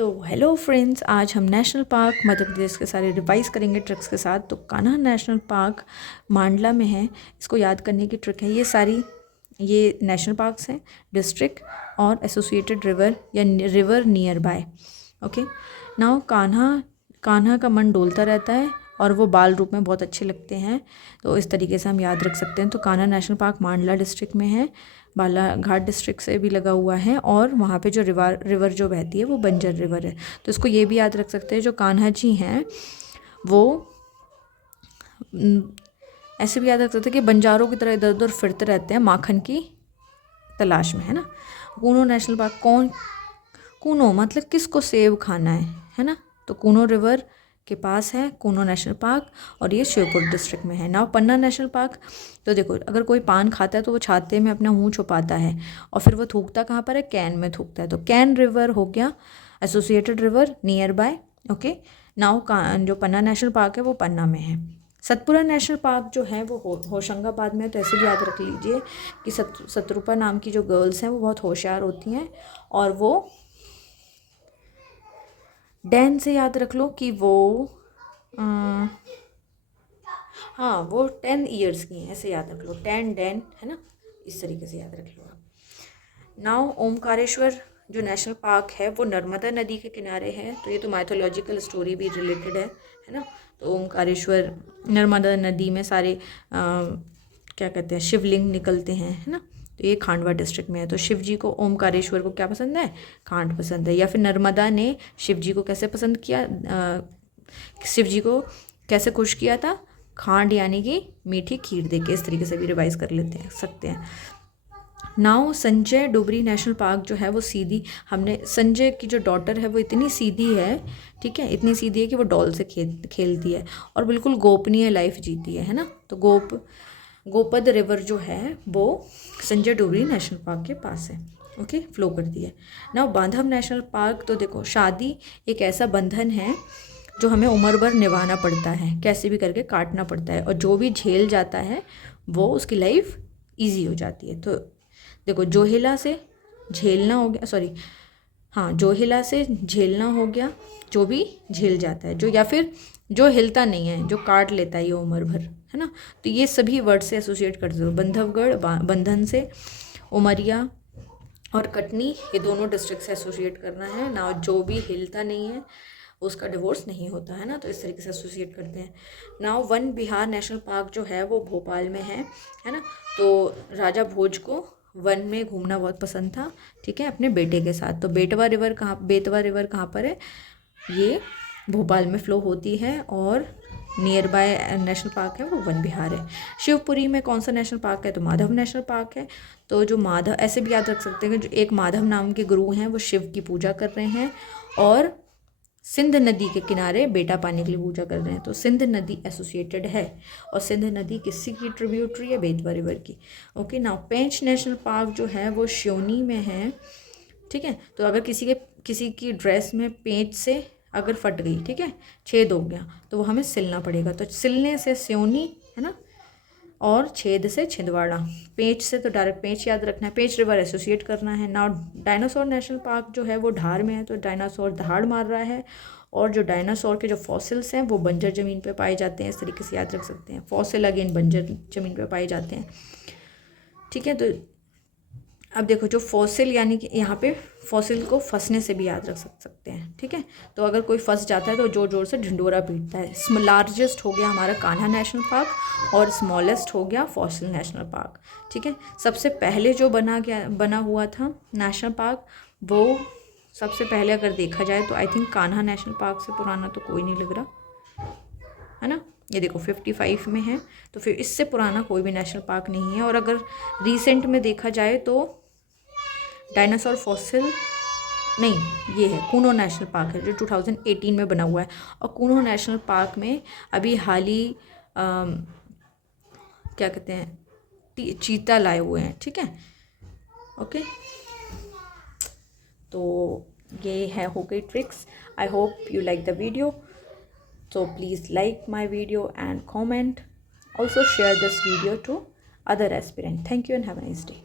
तो hello friends, आज हम नेशनल पार्क मध्य प्रदेश के सारे रिवाइज करेंगे ट्रिक्स के साथ। तो कान्हा नेशनल पार्क मांडला में है। इसको याद करने की ट्रिक है। ये नेशनल पार्क्स हैं, डिस्ट्रिक्ट और एसोसिएटेड रिवर या river near by. Okay, now Kanha का मन डोलता रहता है और वो बाल रूप में बहुत अच्छे लगते हैं। तो इस तरीके से हम याद रख सकते हैं। तो कान्हा नेशनल पार्क मांडला डिस्ट्रिक्ट में है, बालाघाट डिस्ट्रिक्ट से भी लगा हुआ है, और वहाँ पे जो रिवर जो बहती है वो बंजर रिवर है। तो इसको ये भी याद रख सकते हैं, जो कान्हा जी हैं वो ऐसे भी याद रख सकते हैं कि बंजारों की तरह इधर उधर फिरते रहते हैं माखन की तलाश में, है ना। कूनो नेशनल पार्क, कूनो मतलब किसको सेब खाना है ना। तो कूनो रिवर के पास है कूनो नेशनल पार्क, और ये शिवपुर डिस्ट्रिक्ट में है। नाउ पन्ना नेशनल पार्क, तो देखो अगर कोई पान खाता है तो वो छाते में अपना मुंह छुपाता है, और फिर वो थूकता कहाँ पर है, कैन में थूकता है। तो कैन रिवर हो गया associated river near by. Okay, now जो पन्ना नेशनल पार्क है वो पन्ना में है। सतपुरा नेशनल पार्क जो है वो होशंगाबाद में है। तो ऐसे भी याद रख लीजिए कि सतरूपा नाम की जो गर्ल्स हैं वो बहुत होशियार होती हैं, और वो डैन से याद रख लो कि वो हाँ वो 10 ईयर्स की हैं, ऐसे याद रख लो, 10 डैन, है ना। इस तरीके से याद रख लो आप। नाउ ओमकारेश्वर जो नेशनल पार्क है वो नर्मदा नदी के किनारे है। तो ये तो माइथोलॉजिकल स्टोरी भी रिलेटेड है ना। तो ओमकारेश्वर, नर्मदा नदी में सारे क्या कहते हैं, शिवलिंग निकलते हैं, है ना। तो ये खांडवा डिस्ट्रिक्ट में है। तो शिव जी को, ओमकारेश्वर को क्या पसंद है, खांड पसंद है। या फिर नर्मदा ने शिव जी को कैसे पसंद किया, शिव जी को कैसे खुश किया था, खांड यानी कि मीठी खीर दे के। इस तरीके से भी रिवाइज कर सकते हैं। Now Sanjay dowry national park जो है वो सीधी, हमने संजय की जो डॉटर है वो इतनी सीधी है, ठीक है, इतनी सीधी है कि वो डॉल से खेलती है और बिल्कुल गोपनीय लाइफ जीती है ना। तो गोपद रिवर जो है वो संजय डोबरी नेशनल पार्क के पास है। ओके, फ्लो करती है। नाउ बांधव नेशनल पार्क, तो देखो शादी एक ऐसा बंधन है जो हमें उम्र भर निभाना पड़ता है, कैसे भी करके काटना पड़ता है, और जो भी झेल जाता है वो उसकी लाइफ ईजी हो जाती है। तो देखो जोहिला से झेलना हो गया, सॉरी हाँ, जोहिला से झेलना हो गया, जो भी झेल जाता है, जो या फिर जो हिलता नहीं है, जो काट लेता है ये उम्र भर, है ना। तो ये सभी वर्ड से एसोसिएट कर दो। बंधवगढ़ बंधन से, उमरिया और कटनी, ये दोनों डिस्ट्रिक्ट से एसोसिएट करना है ना। जो भी हिलता नहीं है उसका डिवोर्स नहीं होता है ना। तो इस तरीके से एसोसिएट करते हैं। Now one Bihar national park जो है वो भोपाल में है ना। तो राजा भोज को वन में घूमना बहुत पसंद था, ठीक है, अपने बेटे के साथ। तो बेतवा रिवर कहाँ पर है, ये भोपाल में फ्लो होती है, और नियर बाय नेशनल पार्क है वो वन विहार है। शिवपुरी में कौन सा नेशनल पार्क है, तो माधव नेशनल पार्क है। तो जो माधव, ऐसे भी याद रख सकते हैं कि जो एक माधव नाम के गुरु हैं वो शिव की पूजा कर रहे हैं, और सिंध नदी के किनारे बेटा पाने के लिए पूजा कर रहे हैं। तो सिंध नदी एसोसिएटेड है, और सिंध नदी किसी की ट्रिब्यूटरी है, बेतवा रिवर की। ओके, नाउ पेंच नेशनल पार्क जो है वो श्योनी में है, ठीक है। तो अगर किसी की ड्रेस में पेंच से अगर फट गई, ठीक है, छेद हो गया, तो वो हमें सिलना पड़ेगा। तो सिलने से स्योनी, है ना, और छेद से छिंदवाड़ा। पेंच से तो डायरेक्ट पेंच याद रखना है, पेंच रिवर एसोसिएट करना है। नाउ डायनासोर नेशनल पार्क जो है वो धार में है। तो डायनासोर धाड़ मार रहा है, और जो डायनासोर के जो फॉसिल्स हैं वो बंजर ज़मीन पे पाए जाते हैं। इस तरीके से याद रख सकते हैं, फॉसिल अगेन बंजर ज़मीन पे पाए जाते हैं, ठीक है। तो अब देखो जो फॉसिल, यानी कि यहाँ पे फॉसिल को फंसने से भी याद रख सकते हैं, ठीक है। तो अगर कोई फंस जाता है तो जोर जोर से ढिंडोरा पीटता है। लार्जेस्ट हो गया हमारा कान्हा नेशनल पार्क, और स्मॉलेस्ट हो गया फॉसिल नेशनल पार्क, ठीक है। सबसे पहले जो बना हुआ था नेशनल पार्क, वो सबसे पहले अगर देखा जाए तो I think Kanha national park से पुराना तो कोई नहीं लग रहा, है ना। ये देखो 55 में है, तो फिर इससे पुराना कोई भी नेशनल पार्क नहीं है। और अगर रिसेंट में देखा जाए तो डायनासोर फॉसिल नहीं, ये है कूनो नेशनल पार्क है जो 2018 में बना हुआ है। और कूनो नेशनल पार्क में अभी हाल ही क्या कहते हैं, चीता लाए हुए हैं, ठीक है। ओके, तो ये है हो गई tricks. I hope you like the video, so please like my video and comment. Also share this video to other aspirant. Thank you and have a nice day.